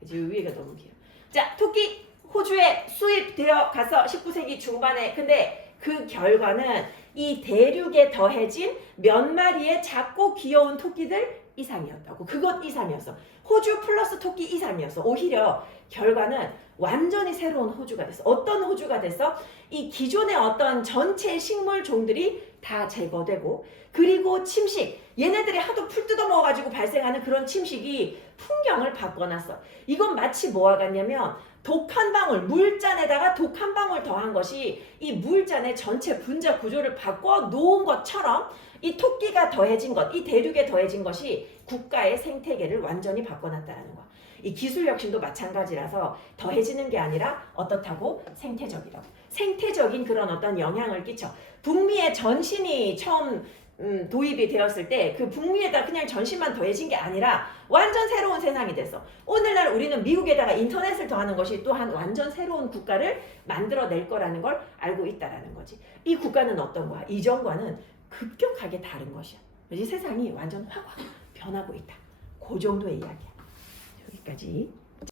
그치? 위에가 너무 길어. 자, 토끼 호주에 수입되어 가서 19세기 중반에 근데 그 결과는 이 대륙에 더해진 몇 마리의 작고 귀여운 토끼들 이상이었다고. 그것 이상이었어. 호주 플러스 토끼 이상이었어. 오히려 결과는 완전히 새로운 호주가 됐어. 어떤 호주가 됐어? 이 기존의 어떤 전체 식물 종들이 다 제거되고 그리고 침식. 얘네들이 하도 풀 뜯어먹어가지고 발생하는 그런 침식이 풍경을 바꿔놨어. 이건 마치 뭐와 같냐면 독 한 방울, 물잔에다가 독 한 방울 더한 것이 이 물잔의 전체 분자 구조를 바꿔 놓은 것처럼 이 토끼가 더해진 것, 이 대륙에 더해진 것이 국가의 생태계를 완전히 바꿔놨다는 거야. 이 기술혁신도 마찬가지라서 더해지는 게 아니라 어떻다고? 생태적이라고. 생태적인 그런 어떤 영향을 끼쳐. 북미의 전신이 처음 도입이 되었을 때 그 북미에다 그냥 전신만 더해진 게 아니라 완전 새로운 세상이 됐어. 오늘날 우리는 미국에다가 인터넷을 더하는 것이 또한 완전 새로운 국가를 만들어낼 거라는 걸 알고 있다라는 거지. 이 국가는 어떤 거야? 이전과는 급격하게 다른 것이야. 그래서 세상이 완전 확 변하고 있다. 그 정도의 이야기야. 여기까지.